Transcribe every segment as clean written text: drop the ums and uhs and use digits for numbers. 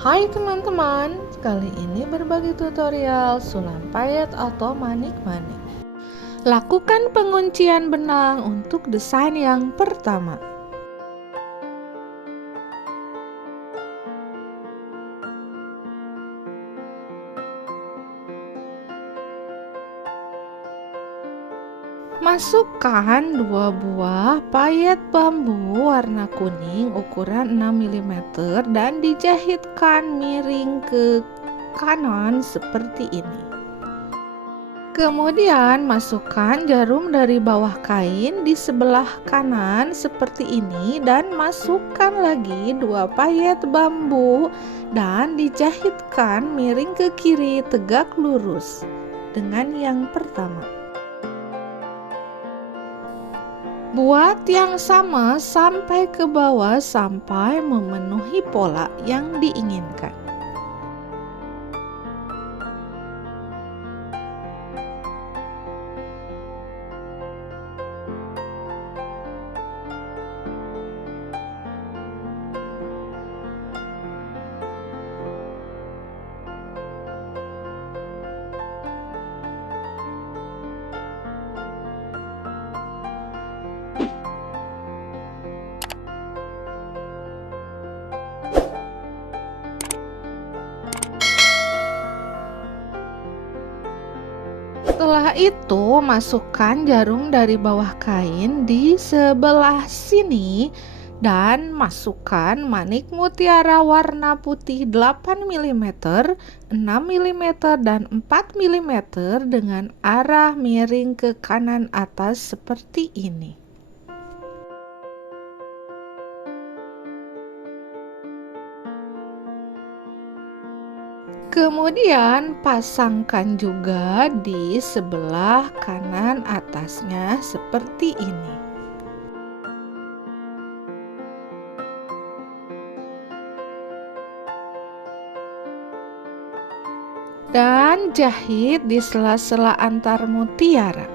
Hai teman-teman, kali ini berbagi tutorial sulam payet atau manik-manik. Lakukan penguncian benang untuk desain yang pertama. Masukkan 2 buah payet bambu warna kuning ukuran 6 mm dan dijahitkan miring ke kanan seperti ini. Kemudian masukkan jarum dari bawah kain di sebelah kanan seperti ini dan masukkan lagi 2 payet bambu dan dijahitkan miring ke kiri tegak lurus dengan yang pertama. Buat yang sama sampai ke bawah sampai memenuhi pola yang diinginkan. Setelah itu, masukkan jarum dari bawah kain di sebelah sini dan masukkan manik mutiara warna putih 8 mm, 6 mm, dan 4 mm dengan arah miring ke kanan atas seperti ini. Kemudian pasangkan juga di sebelah kanan atasnya seperti ini. Dan jahit di sela-sela antar mutiara.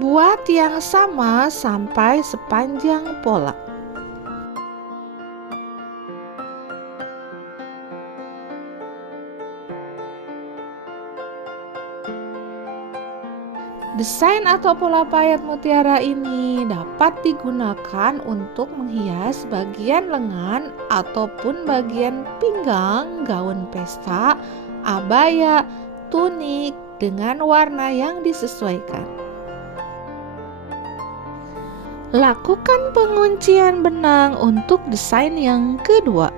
Buat yang sama sampai sepanjang pola. Desain atau pola payet mutiara ini dapat digunakan untuk menghias bagian lengan ataupun bagian pinggang gaun pesta, abaya, tunik dengan warna yang disesuaikan. Lakukan penguncian benang untuk desain yang kedua.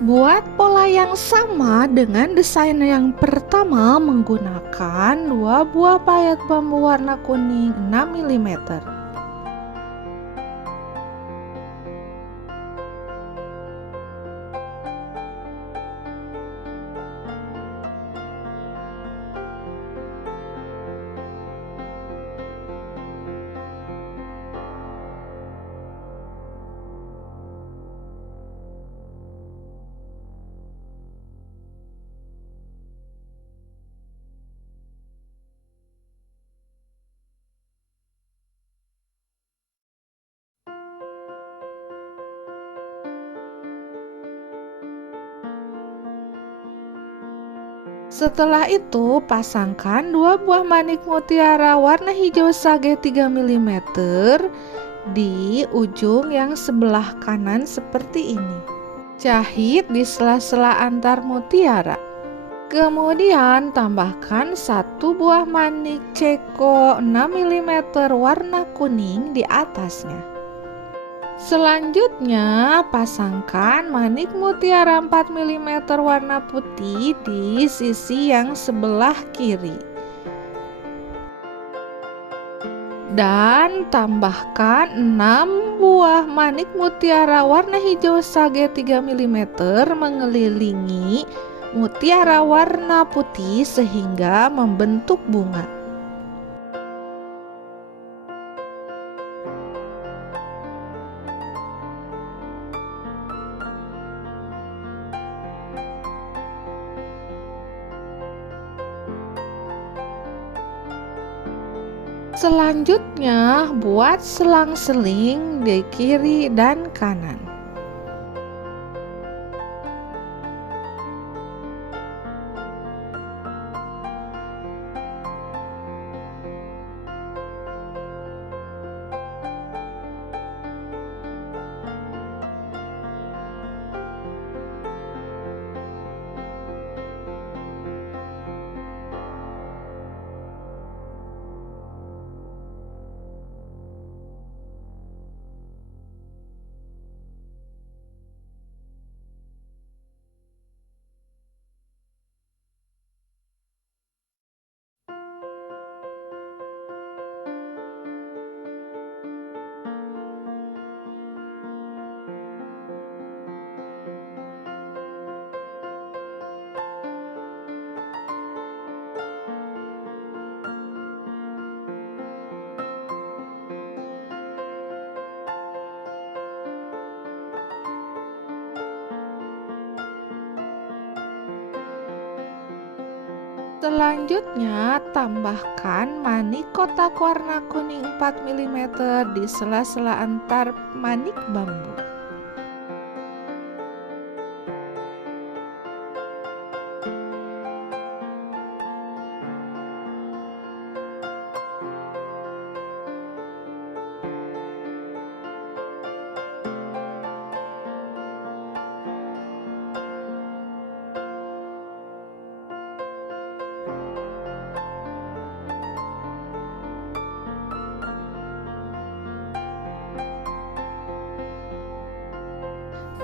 Buat pola yang sama dengan desain yang pertama menggunakan 2 buah payet bambu warna kuning 6 mm. Setelah itu, pasangkan 2 buah manik mutiara warna hijau sage 3 mm di ujung yang sebelah kanan seperti ini. Jahit di sela-sela antar mutiara. Kemudian tambahkan 1 buah manik ceko 6 mm warna kuning di atasnya. Selanjutnya, pasangkan manik mutiara 4 mm warna putih di sisi yang sebelah kiri. Dan tambahkan 6 buah manik mutiara warna hijau sage 3 mm mengelilingi mutiara warna putih sehingga membentuk bunga. Selanjutnya, buat selang-seling di kiri dan kanan. Selanjutnya, tambahkan manik kotak warna kuning 4 mm di sela-sela antar manik bambu.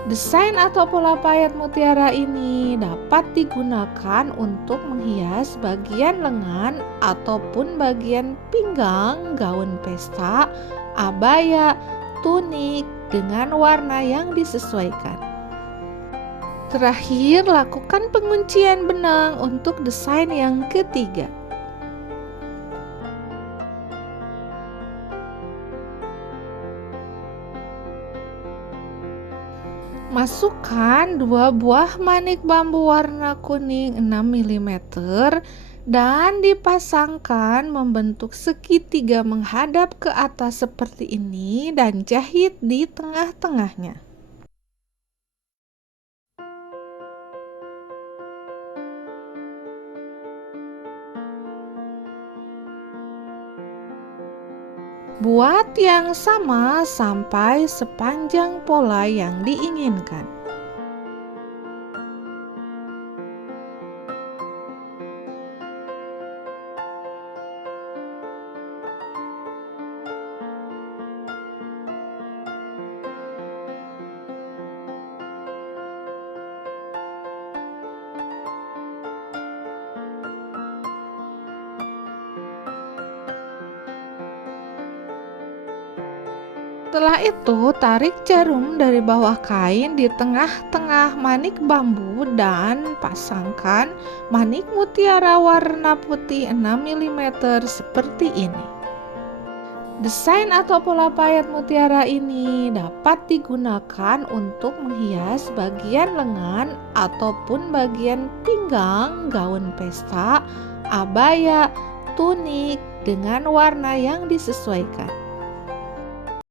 Desain atau pola payet mutiara ini dapat digunakan untuk menghias bagian lengan ataupun bagian pinggang gaun pesta, abaya, tunik dengan warna yang disesuaikan. Terakhir, lakukan penguncian benang untuk desain yang ketiga. Masukkan 2 buah manik bambu warna kuning 6 mm dan dipasangkan membentuk segitiga menghadap ke atas seperti ini dan jahit di tengah-tengahnya. Buat yang sama sampai sepanjang pola yang diinginkan. Setelah itu, tarik jarum dari bawah kain di tengah-tengah manik bambu dan pasangkan manik mutiara warna putih 6 mm seperti ini. Desain atau pola payet mutiara ini dapat digunakan untuk menghias bagian lengan ataupun bagian pinggang gaun pesta, abaya, tunik dengan warna yang disesuaikan.